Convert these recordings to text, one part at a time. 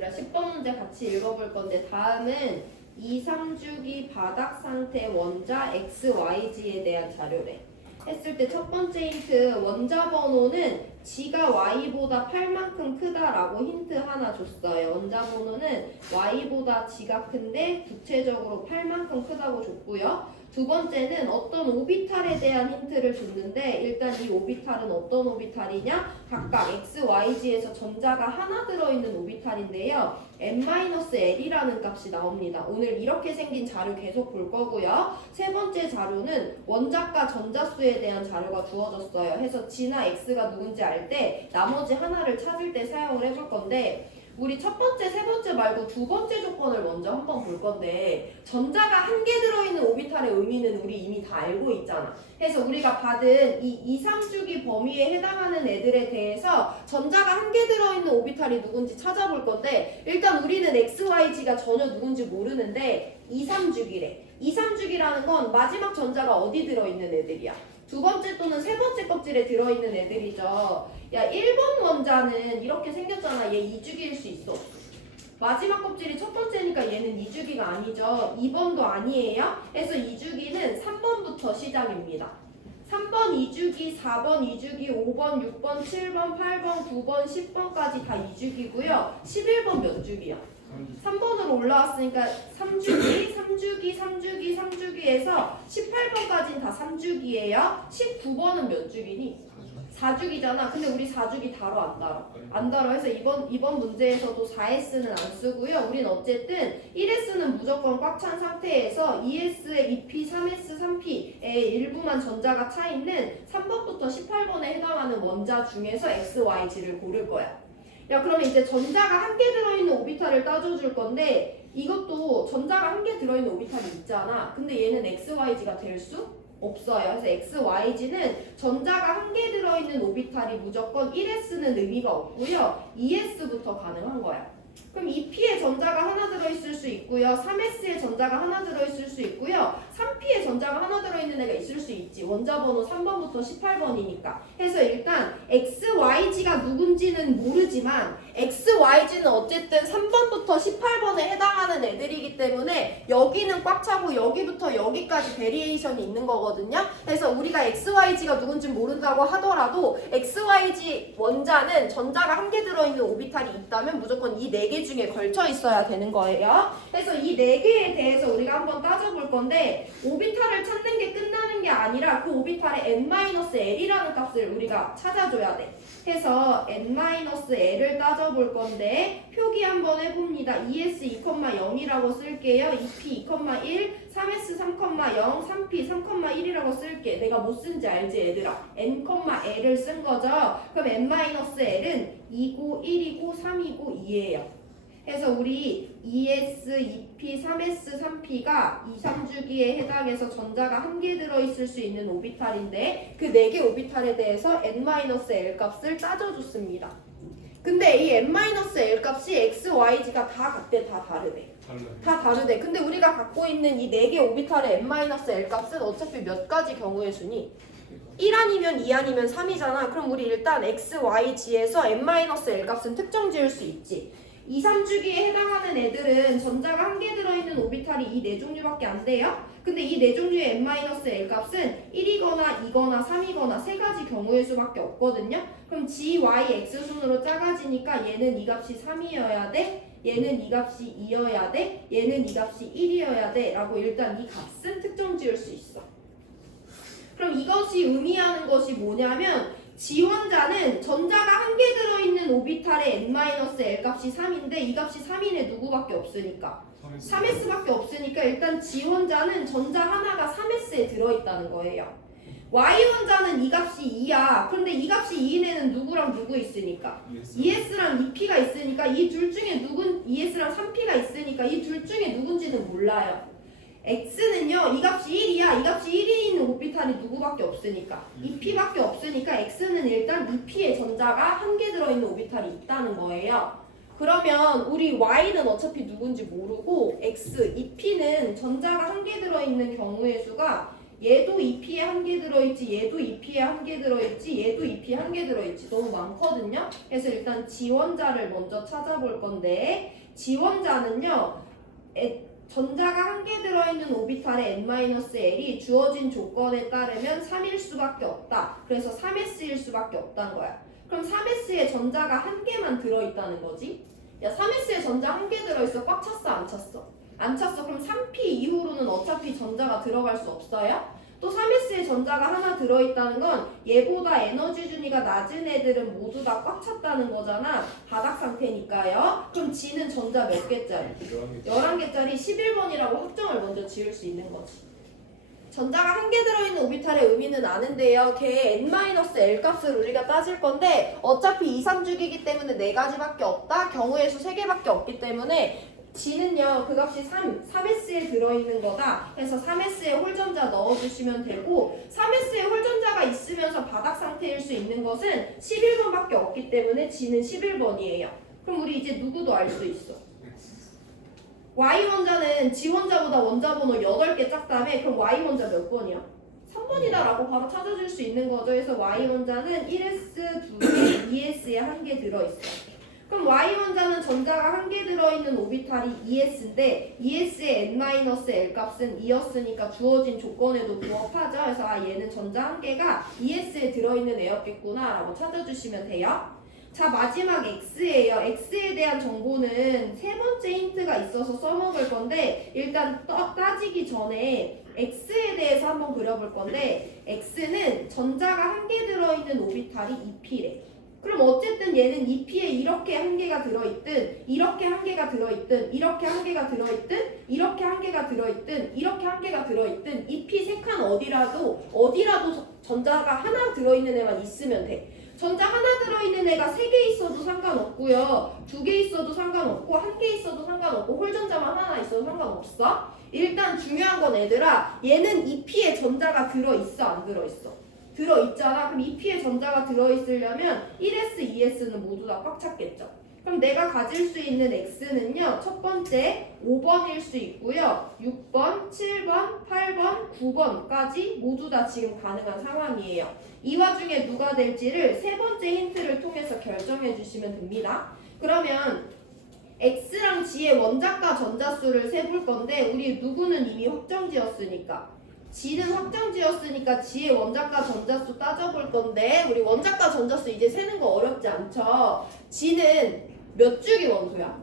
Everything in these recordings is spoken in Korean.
얘들아 10번 문제 같이 읽어볼 건데 다음은 2, 3주기 바닥 상태 원자 XYZ에 대한 자료래. 했을 때 첫 번째 힌트 원자 번호는 G가 Y보다 8만큼 크다라고 힌트 하나 줬어요. 원자 번호는 Y보다 G가 큰데 구체적으로 8만큼 크다고 줬고요. 두 번째는 어떤 오비탈에 대한 힌트를 줬는데 일단 이 오비탈은 어떤 오비탈이냐? 각각 X, Y, G에서 전자가 하나 들어있는 오비탈인데요. n-l이라는 값이 나옵니다. 오늘 이렇게 생긴 자료 계속 볼 거고요. 세 번째 자료는 원자과 전자수에 대한 자료가 주어졌어요. 해서 G나 X가 누군지 알 때 나머지 하나를 찾을 때 사용을 해볼 건데 우리 첫 번째, 세 번째 말고 두 번째 조건을 먼저 한번 볼 건데 전자가 한 개 들어있는 오비탈의 의미는 우리 이미 다 알고 있잖아. 그래서 우리가 받은 이 2, 3주기 범위에 해당하는 애들에 대해서 전자가 한 개 들어있는 오비탈이 누군지 찾아볼 건데 일단 우리는 XYZ가 전혀 누군지 모르는데 2, 3주기래. 2, 3주기라는 건 마지막 전자가 어디 들어있는 애들이야? 두 번째 또는 세 번째 껍질에 들어있는 애들이죠. 야 1번 원자는 이렇게 생겼잖아. 얘 2주기일 수 있어. 마지막 껍질이 첫 번째니까 얘는 2주기가 아니죠. 2번도 아니에요. 그래서 2주기는 3번부터 시작입니다. 3번 2주기, 4번 2주기, 5번, 6번, 7번, 8번, 9번, 10번까지 다 2주기고요. 11번 몇 주기야? 3번으로 올라왔으니까 3주기, 3주기, 3주기, 3주기에서 18번까지는 다 3주기예요. 19번은 몇 주기니? 4주기잖아. 근데 우리 4주기 다뤄 안 다뤄? 안 다뤄. 해서 이번 문제에서도 4S는 안 쓰고요. 우린 어쨌든 1S는 무조건 꽉 찬 상태에서 2S에 2P, 3S, 3P의 일부만 전자가 차 있는 3번부터 18번에 해당하는 원자 중에서 XYZ를 고를 거야. 야 그러면 이제 전자가 한 개 들어있는 오비탈을 따져줄 건데 이것도 전자가 한 개 들어있는 오비탈이 있잖아. 근데 얘는 XYZ가 될 수 없어요. 그래서 XYZ는 전자가 한 개 들어있는 오비탈이 무조건 1S는 의미가 없고요. 2S부터 가능한 거야. 그럼 2P의 전자가 하나 들어있을 수 있고요. 3S의 전자가 하나 들어있을 수 있고요. 3P의 전자가 하나 들어있는 애가 있을 수 있지. 원자 번호 3번부터 18번이니까. 해서 일단 XYZ가 누군지는 모르지만 XYZ는 어쨌든 3번부터 18번에 해당하는 애들이기 때문에 여기는 꽉 차고 여기부터 여기까지 베리에이션이 있는 거거든요. 그래서 우리가 XYZ가 누군지 모른다고 하더라도 XYZ 원자는 전자가 한 개 들어있는 오비탈이 있다면 무조건 이 네 개 중에 걸쳐 있어야 되는 거예요. 그래서 이 네 개에 대해서 우리가 한번 따져볼 건데 오비탈을 찾는 게 끝나는 게 아니라 그 오비탈의 n-l이라는 값을 우리가 찾아줘야 돼. 해서 n-l을 따져볼 건데 표기 한번 해봅니다. 2s 2,0이라고 쓸게요. 2p 2,1, 3s 3,0, 3p 3,1이라고 쓸게. 내가 뭐 쓴지 알지 얘들아? n,l을 쓴 거죠. 그럼 n-l은 2고 1이고 3이고 2예요. 해서 우리 2s, 2p, 3s, 3p가 2, 3주기에 해당해서 전자가 한 개 들어있을 수 있는 오비탈인데 그 4개 오비탈에 대해서 n-l 값을 따져줬습니다. 근데 이 n-l 값이 x, y,z가 다 각대 다 다르대. 다 다르대. 근데 우리가 갖고 있는 이 4개 오비탈의 n-l 값은 어차피 몇 가지 경우의 수니? 1 아니면 2 아니면 3이잖아. 그럼 우리 일단 x, y, g에서 n-l 값은 특정 지을 수 있지. 2, 3주기에 해당하는 애들은 전자가 한 개 들어있는 오비탈이 이 네 종류밖에 안 돼요. 근데 이 네 종류의 n-l 값은 1이거나 2거나 3이거나 세 가지 경우의 수밖에 없거든요. 그럼 g, y, x 순으로 작아지니까 얘는 이 값이 3이어야 돼. 얘는 이 값이 2여야 돼. 얘는 이 값이 1이어야 돼. 라고 일단 이 값은 특정 지을 수 있어. 그럼 이것이 의미하는 것이 뭐냐면 지원자는 전자가 한 개 들어있는 오비탈의 n-l 값이 3인데 이 값이 3인에 누구밖에 없으니까 3s밖에 없으니까 일단 지원자는 전자 하나가 3s에 들어있다는 거예요. Y원자는 이 값이 2야. 그런데 이 값이 2인 애는 누구랑 누구 있으니까 2s랑 2p가 있으니까 이 둘 중에 2s랑 3p가 있으니까 이 둘 중에 누군지는 몰라요. x는요 이 값이 1이야. 이 값이 1이 있는 오비탈이 누구밖에 없으니까 2p밖에 없으니까 x는 일단 2p의 전자가 한 개 들어있는 오비탈이 있다는 거예요. 그러면 우리 y는 어차피 누군지 모르고 x, 2p는 전자가 한 개 들어있는 경우의 수가 얘도 2P에 한 개 들어있지, 얘도 2P에 한 개 들어있지, 얘도 2P에 한 개 들어있지. 너무 많거든요. 그래서 일단 지원자를 먼저 찾아볼 건데 지원자는요. 전자가 한 개 들어있는 오비탈의 n-l이 주어진 조건에 따르면 3일 수밖에 없다. 그래서 3s일 수밖에 없다는 거야. 그럼 3s에 전자가 한 개만 들어있다는 거지. 야, 3s에 전자 한 개 들어있어. 꽉 찼어? 안 찼어? 안 찼어. 그럼 3p 이후로는 어차피 전자가 들어갈 수 없어요. 또 3s에 전자가 하나 들어있다는 건 얘보다 에너지 준위가 낮은 애들은 모두 다 꽉 찼다는 거잖아. 바닥 상태니까요. 그럼 G는 전자 몇 개짜리? 11개짜리 11번이라고 확정을 먼저 지을 수 있는 거지. 전자가 한 개 들어있는 오비탈의 의미는 아는데요. 걔 n-l 값을 우리가 따질 건데 어차피 2, 3주기이기 때문에 4가지밖에 없다. 경우의 수 3개밖에 없기 때문에 G는요, 그 값이 3s에 들어있는 거다. 그래서 3s에 홀전자 넣어주시면 되고 3s에 홀전자가 있으면서 바닥 상태일 수 있는 것은 11번밖에 없기 때문에 G는 11번이에요. 그럼 우리 이제 누구도 알 수 있어. Y 원자는 G 원자보다 원자 번호 8개 작다며. 그럼 Y 원자 몇 번이야? 3번이다 라고 바로 찾아줄 수 있는 거죠. 그래서 Y 원자는 1s 2개, 2s에 1개 들어있어. 그럼 Y 원자는 전자가 한 개 들어있는 오비탈이 2s인데 2s의 n-l 값은 2였으니까 주어진 조건에도 부합하죠. 그래서 얘는 전자 한 개가 2s에 들어있는 애였겠구나 라고 찾아주시면 돼요. 자, 마지막 X예요. X에 대한 정보는 세 번째 힌트가 있어서 써먹을 건데 일단 따지기 전에 X에 대해서 한번 그려볼 건데 X는 전자가 한 개 들어있는 오비탈이 2P래. 그럼 어쨌든 얘는 2P에 이렇게 한 개가 들어있든 이렇게 한 개가 들어있든 이렇게 한 개가 들어있든 이렇게 한 개가 들어있든 이렇게 한 개가 들어있든 2P 세 칸 어디라도 전자가 하나 들어있는 애만 있으면 돼. 전자 하나 들어있는 애가 3개 있어도 상관없고요. 2개 있어도 상관없고 1개 있어도 상관없고 홀전자만 하나 있어도 상관없어. 일단 중요한 건 얘들아, 얘는 2P에 전자가 들어있어 안 들어있어? 들어있잖아. 그럼 2P에 전자가 들어있으려면 1s, 2s는 모두 다 꽉 찼겠죠. 그럼 내가 가질 수 있는 X는요. 첫 번째 5번일 수 있고요. 6번, 7번, 8번, 9번까지 모두 다 지금 가능한 상황이에요. 이 와중에 누가 될지를 세 번째 힌트를 통해서 결정해 주시면 됩니다. 그러면 X랑 G의 원자과 전자수를 세볼 건데 우리 누구는 이미 확정지었으니까 G는 확정지었으니까 G의 원자과 전자수 따져볼 건데 우리 원자과 전자수 이제 세는 거 어렵지 않죠? G는 몇 주기 원소야?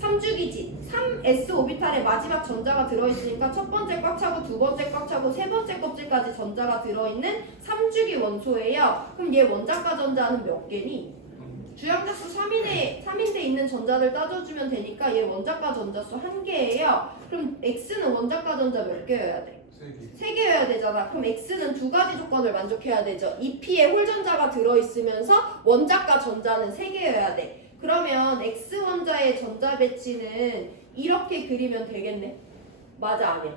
3주기지. 3s 오비탈에 마지막 전자가 들어있으니까 첫 번째 꽉 차고 두 번째 꽉 차고 세 번째 껍질까지 전자가 들어있는 3주기 원소예요. 그럼 얘 원자과 전자는 몇 개니? 주양자수 3인데 있는 전자를 따져주면 되니까 얘 원자과 전자수 1개예요. 그럼 X는 원자과 전자 몇 개여야 돼? 3개여야 되잖아. 그럼 X는 2가지 조건을 만족해야 되죠. 2P에 홀전자가 들어있으면서 원자과 전자는 3개여야 돼. 그러면 X원자의 전자 배치는 이렇게 그리면 되겠네? 맞아 아니야?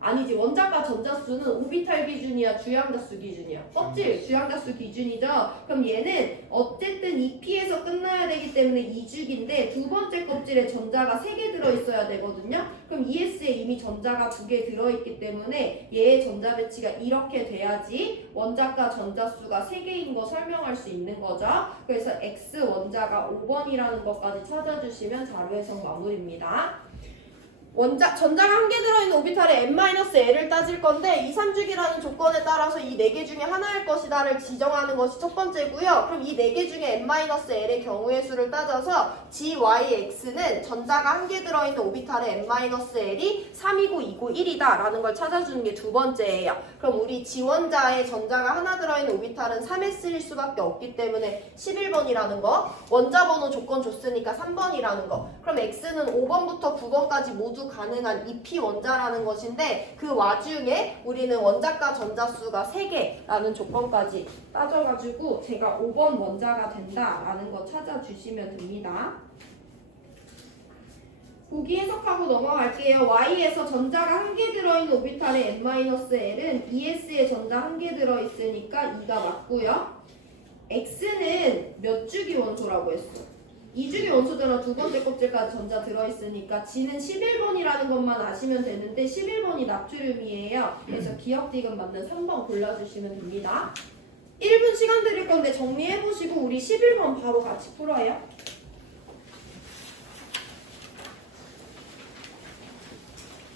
아니지. 원자과 전자수는 오비탈 기준이야 주양자수 기준이야? 껍질 주양자수 기준이죠. 그럼 얘는 어쨌든 2P에서 끝나야 되기 때문에 2주기인데 두 번째 껍질에 전자가 3개 들어있어야 되거든요. 그럼 ES에 이미 전자가 2개 들어있기 때문에 얘의 전자 배치가 이렇게 돼야지 원자과 전자수가 3개인 거 설명할 수 있는 거죠. 그래서 X 원자가 5번이라는 것까지 찾아주시면 자료 해석 마무리입니다. 전자가 한 개 들어있는 오비탈의 n-l을 따질 건데 2, 3주기라는 조건에 따라서 이 4개 중에 하나일 것이다를 지정하는 것이 첫 번째고요. 그럼 이 4개 중에 n-l의 경우의 수를 따져서 G, Y, X는 전자가 한 개 들어있는 오비탈의 n-l이 3이고 2고 1이다 라는 걸 찾아주는 게 두 번째예요. 그럼 우리 지원자의 전자가 하나 들어있는 오비탈은 3s일 수밖에 없기 때문에 11번이라는 거, 원자 번호 조건 줬으니까 3번이라는 거. 그럼 X는 5번부터 9번까지 모두 가능한 2P 원자라는 것인데 그 와중에 우리는 원자과 전자수가 3개라는 조건까지 따져가지고 제가 5번 원자가 된다라는 거 찾아주시면 됩니다. 보기 해석하고 넘어갈게요. Y에서 전자가 한 개 들어있는 오비탈의 n-l은 ES에 전자 한 개 들어있으니까 2가 맞고요. X는 몇 주기 원소라고 했어? 이중의 원소들은 두 번째 껍질까지 전자 들어있으니까 G는 11번이라는 것만 아시면 되는데 11번이 나트륨이에요. 그래서 기억 디귿 맞는 3번 골라주시면 됩니다. 1분 시간 드릴 건데 정리해보시고 우리 11번 바로 같이 풀어요.